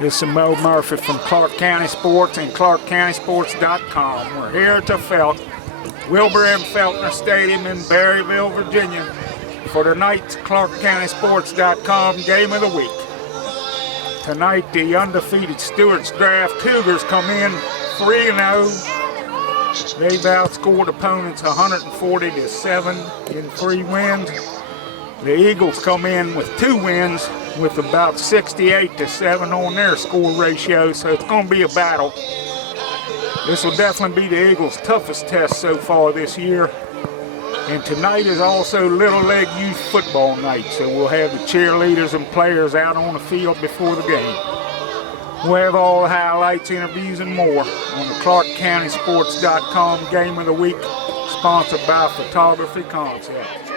This is Mo Murphy from Clarke County Sports and ClarkeCountySports.com. We're here to Wilbur and Feltner Stadium in Berryville, Virginia for tonight's ClarkeCountySports.com Game of the Week. Tonight, the undefeated Stuarts draft Cougars come in 3-0. They've outscored opponents 140-7 in 3 wins. The Eagles come in with 2 wins with about 68-7 on their score ratio, so it's going to be a battle. This will definitely be the Eagles' toughest test so far this year. And tonight is also Little League Youth Football night, so we'll have the cheerleaders and players out on the field before the game. We'll have all the highlights, interviews, and more on the ClarkeCountySports.com Game of the Week, sponsored by Photography Concepts.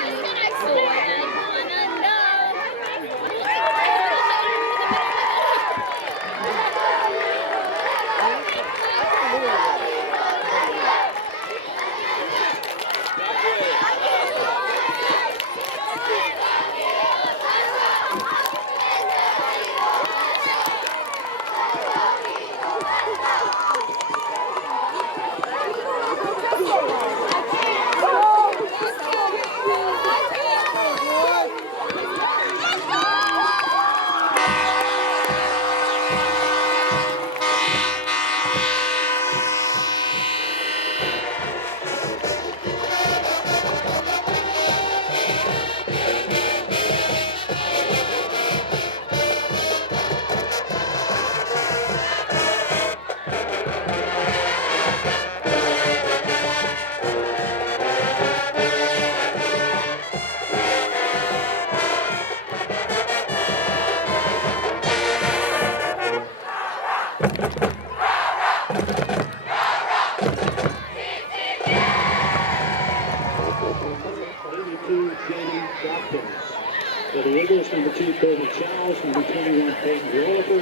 For the Eagles, number 2, Cody Charles, number 21, Peyton Wilbur,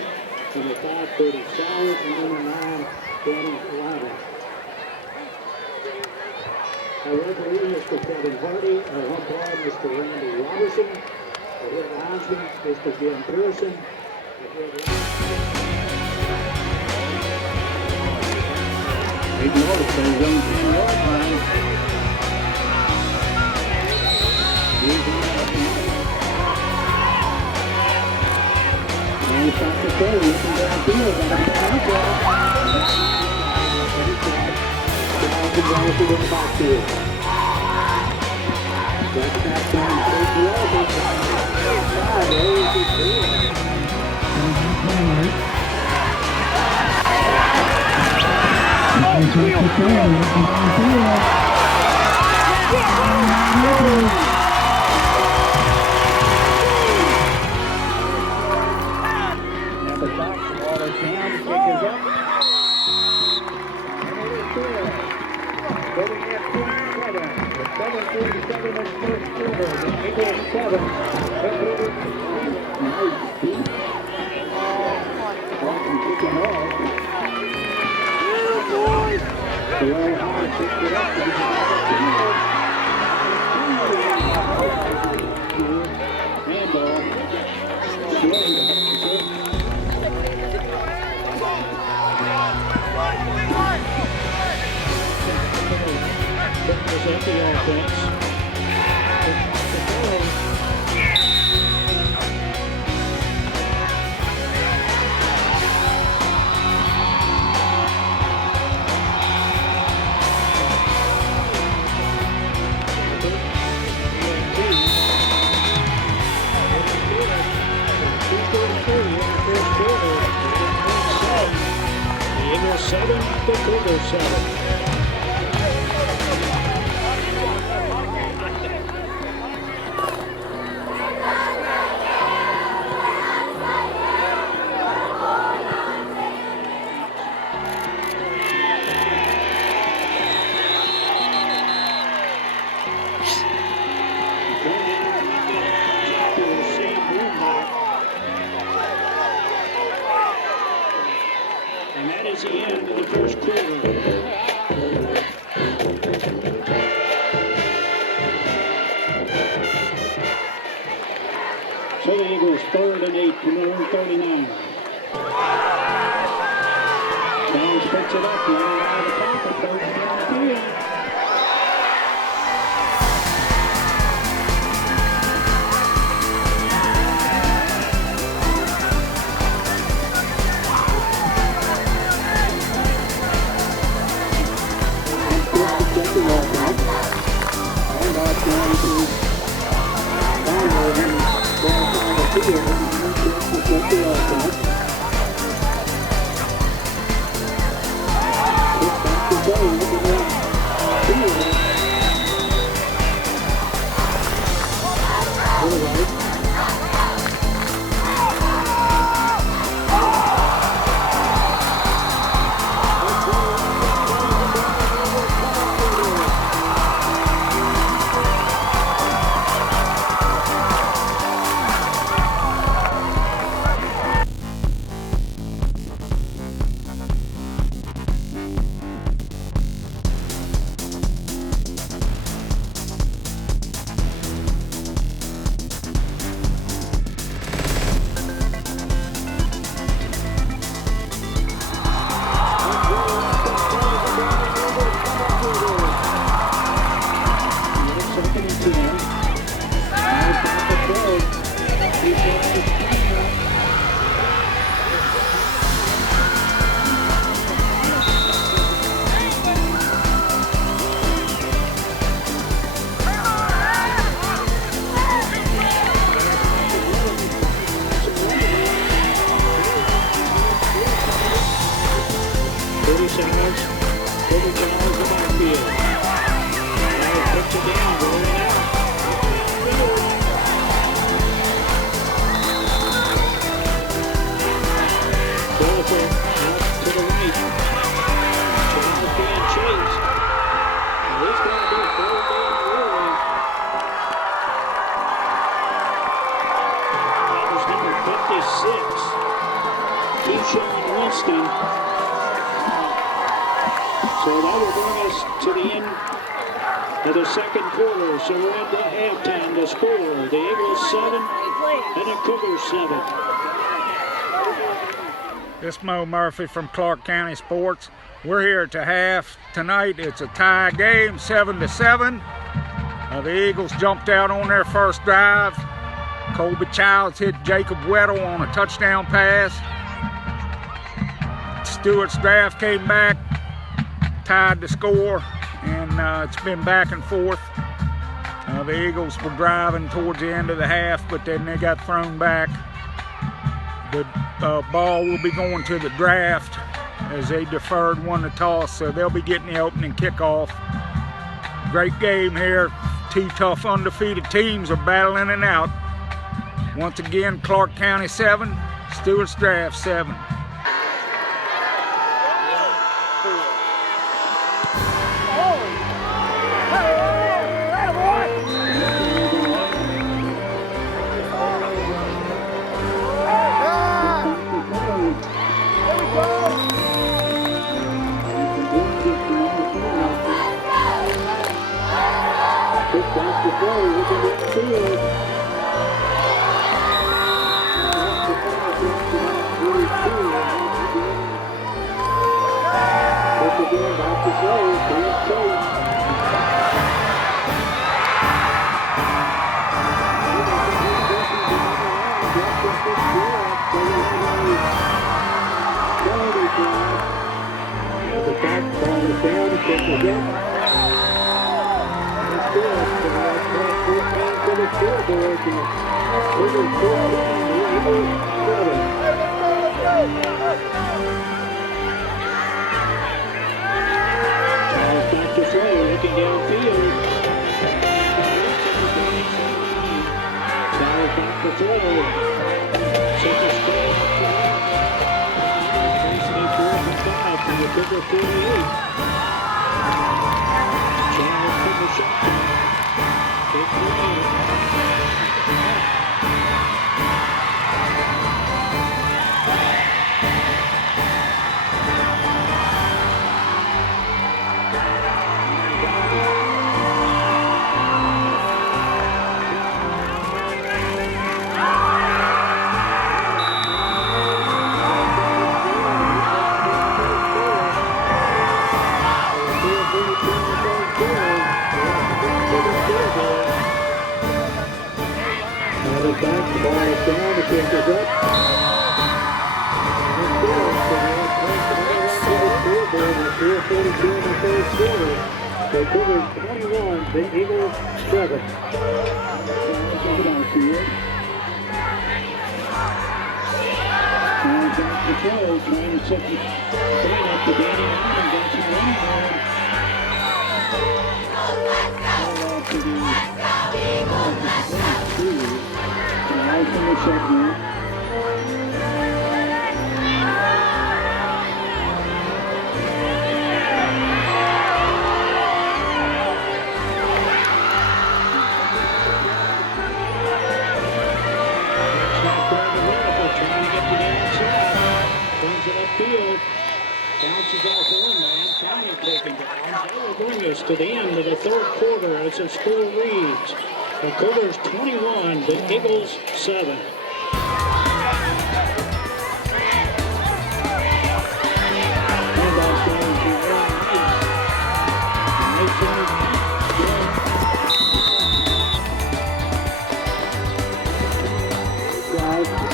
number 5, Cody Sowers, and number 9, Danny Wilder. Our referee, Mr. Kevin Hardy. Our umpire, Mr. Randy Robertson. Our head linesman, Mr. Jim Pearson. Big notice, there's on the 10-yard line. And stop the play, looking downfield, got a man out there. Gonzalez in the backfield. That snap down to safety over. Outside, there is the field. Number 6, water down, the kick is up. And it is good. Getting at 27. With 7:47 in the first quarter. The Eagles 7. Nice deep. Clarke kicking off. Well, hard picked it up. Handball. Represent the offense. The Eagles 7, the Cougars 7. And that is the end of the first quarter. So the Eagles 3rd and 8 from their own 39. Charles picks it up. He's out of the pocket. Goes downfield. So that will bring us to the end of the second quarter. So we're into halftime. The score, the Eagles 7 and the Cougars 7. This is Mo Murphy from Clarke County Sports. We're here at the half tonight. It's a tie game, 7-7. The Eagles jumped out on their first drive. Colby Childs hit Jacob Weddle on a touchdown pass. Stuarts draft came back, tied the score, and it's been back and forth. The Eagles were driving towards the end of the half, but then they got thrown back. The ball will be going to the draft as they deferred one to toss, so they'll be getting the opening kickoff. Great game here. Two tough undefeated teams are battling it out. Once again, Clarke County 7, Stuarts draft 7. Looking downfield. Charles back to throw. Second straight. Facing a 4th and 5 from the Cougar 48. Charles from the shotgun. Take the lead. Now it's back, the ball is down, the kick is up. And good. So they have 21 with 4:42 in the third quarter. So Cougars 21, the Eagles 7. Now back to throw, trying to set the ball up to Danny Allen, got some running room. Ball off to the Out from the check now. Trying to get to the inside. Brings it upfield. Bounces off one man. County taken down. That will bring us to the end of the third quarter as the score reads. The Cougars 21, the Eagles 7.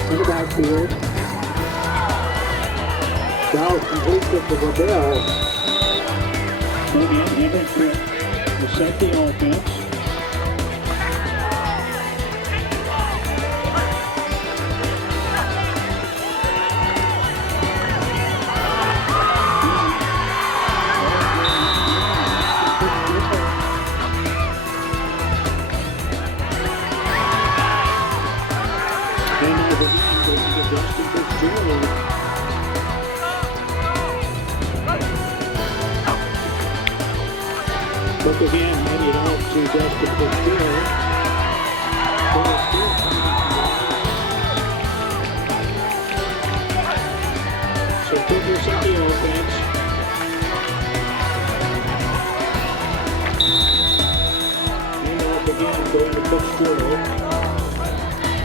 In the backfield. Giles completes it to Berryville. Again, Hendrick will set the offense. Look again, headed out to Justin Fitzgerald. So Cougars at the offense. And off again, going to Fitzgerald.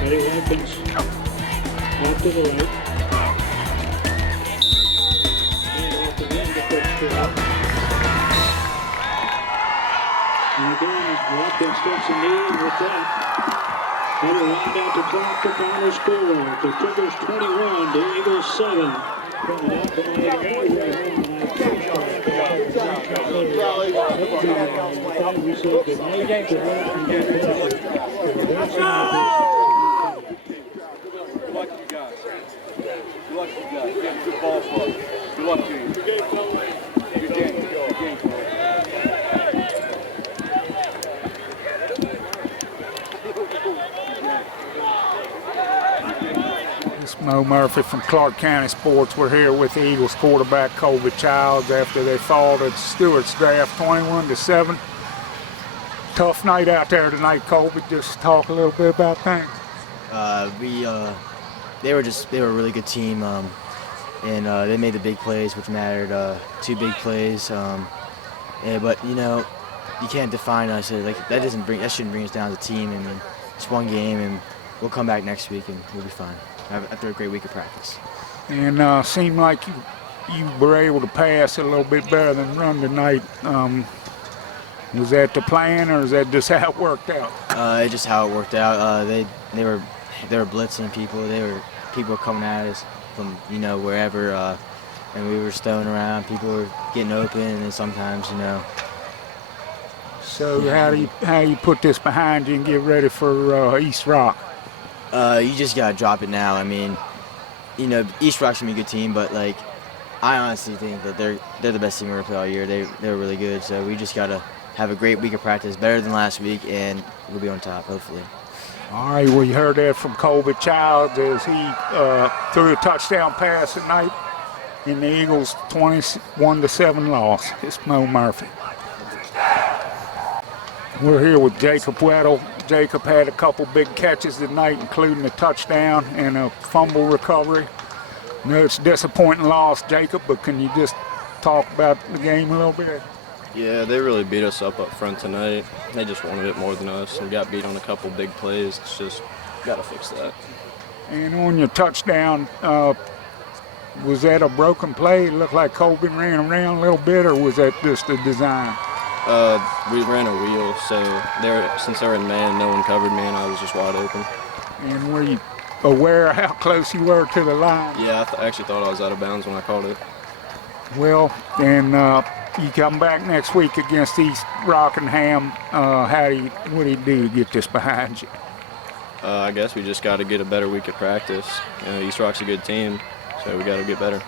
Eddie Watkins off to the right. And off again to Fitzgerald. And again, Watkins steps in lead with that. And we'll wind out to Clarke the final score. The Cougars 21, the Eagles 7. Coming out Good luck to you guys. Good luck to you guys. Get a good ball for us. Good luck to you. Good game, Coach. Good game. Good game, Coach. Mo Murphy from Clarke County Sports. We're here with the Eagles quarterback Colby Childs after they fall at Stuarts draft 21-7. Tough night out there tonight, Colby. Just talk a little bit about things. They were a really good team, and they made the big plays, which mattered. 2 big plays, but you know, you can't define us. Like that shouldn't bring us down as a team. I mean, it's one game, and we'll come back next week and we'll be fine after a great week of practice. And seemed like you were able to pass a little bit better than run tonight. Was that the plan, or is that just how it worked out? It's just how it worked out. They were blitzing people. People were coming at us from wherever, and we were stowing around. People were getting open, and sometimes So how do you put this behind you and get ready for East Rock? You just gotta drop it now. I mean, East Rock's gonna be a good team, but like, I honestly think that they're the best team we're gonna play all year. They're really good, so we just gotta have a great week of practice, better than last week, and we'll be on top, hopefully. All right, well, you heard that from Colby Childs as he threw a touchdown pass tonight in the Eagles' 21-7 loss. It's Mo Murphy. We're here with Jacob Weddle. Jacob had a couple big catches tonight, including a touchdown and a fumble recovery. I know it's a disappointing loss, Jacob, but can you just talk about the game a little bit? Yeah, they really beat us up front tonight. They just wanted it more than us and got beat on a couple big plays. It's just got to fix that. And on your touchdown, was that a broken play? It looked like Colby ran around a little bit, or was that just the design? We ran a wheel, so since they were in man, no one covered me, and I was just wide open. And were you aware how close you were to the line? Yeah, I actually thought I was out of bounds when I caught it. Well, and you come back next week against East Rockingham. What do you do to get this behind you? I guess we just got to get a better week of practice. East Rock's a good team, so we got to get better.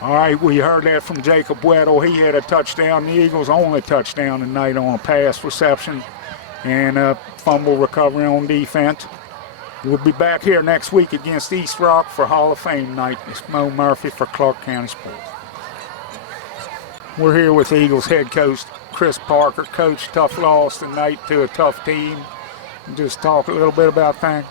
All right, we heard that from Jacob Weddle. He had a touchdown, the Eagles' only touchdown tonight on a pass reception and a fumble recovery on defense. We'll be back here next week against East Rock for Hall of Fame night. It's Mo Murphy for Clarke County Sports. We're here with Eagles head coach Chris Parker. Coach, tough loss tonight to a tough team. Just talk a little bit about things.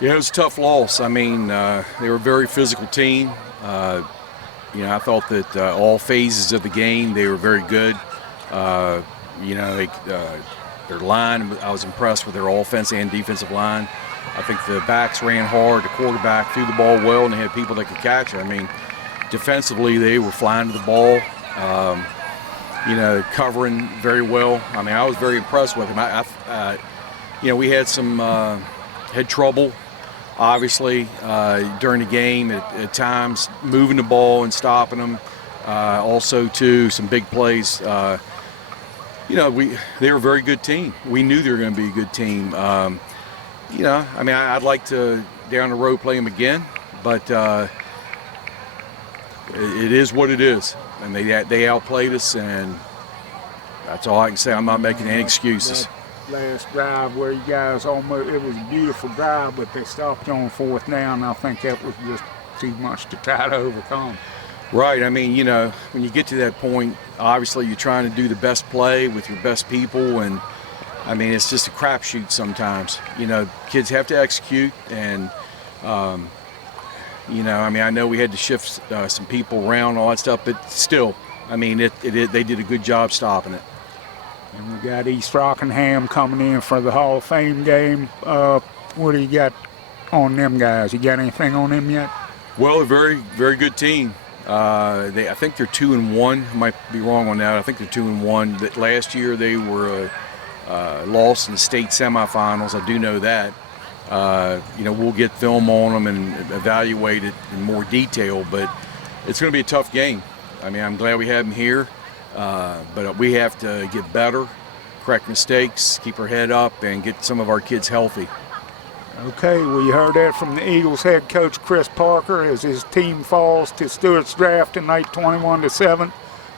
Yeah, it was a tough loss. I mean, they were a very physical team. I thought that all phases of the game, they were very good. Their line, I was impressed with their offense and defensive line. I think the backs ran hard, the quarterback threw the ball well, and they had people that could catch it. I mean, defensively, they were flying to the ball, covering very well. I mean, I was very impressed with them. We had had trouble, obviously, during the game at times, moving the ball and stopping them. Also, too, some big plays. They were a very good team. We knew they were going to be a good team. I'd like to, down the road, play them again, but it is what it is. And they outplayed us, and that's all I can say. I'm not making any excuses. Last drive where you guys it was a beautiful drive, but they stopped you on fourth down. I think that was just too much to try to overcome. Right. I mean, when you get to that point, obviously you're trying to do the best play with your best people, and I mean, it's just a crapshoot sometimes. Kids have to execute, and I know we had to shift some people around and all that stuff, but still, I mean, they did a good job stopping it. And we got East Rockingham coming in for the Hall of Fame game. What do you got on them guys? You got anything on them yet? Well, a very, very good team. I think they're 2-1. I might be wrong on that. I think they're 2-1. That last year they were lost in the state semifinals. I do know that. We'll get film on them and evaluate it in more detail, but it's going to be a tough game. I mean, I'm glad we have them here. But we have to get better, correct mistakes, keep our head up, and get some of our kids healthy. Okay, well, you heard that from the Eagles head coach Chris Parker as his team falls to Stuarts draft tonight 21-7.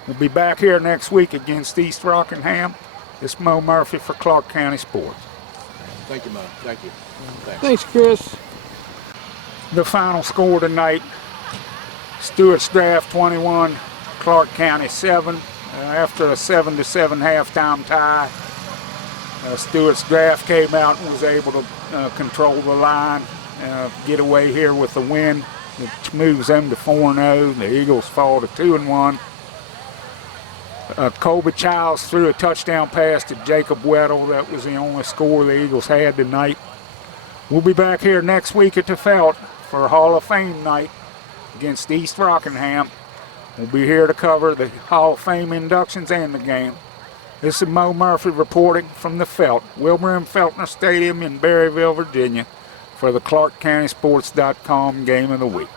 We'll be back here next week against East Rockingham. It's Mo Murphy for Clarke County Sports. Thank you, Mo. Thank you. Thanks, Chris. The final score tonight, Stuarts draft 21, Clarke County 7. After a 7-7 halftime tie, Stuarts draft came out and was able to control the line, get away here with the win, which moves them to 4-0. The Eagles fall to 2-1. Colby Childs threw a touchdown pass to Jacob Weddle. That was the only score the Eagles had tonight. We'll be back here next week at the Felt for Hall of Fame night against East Rockingham. We'll be here to cover the Hall of Fame inductions and the game. This is Mo Murphy reporting from the Felt, Wilbur and Feltner Stadium in Berryville, Virginia, for the ClarkeCountySports.com Game of the Week.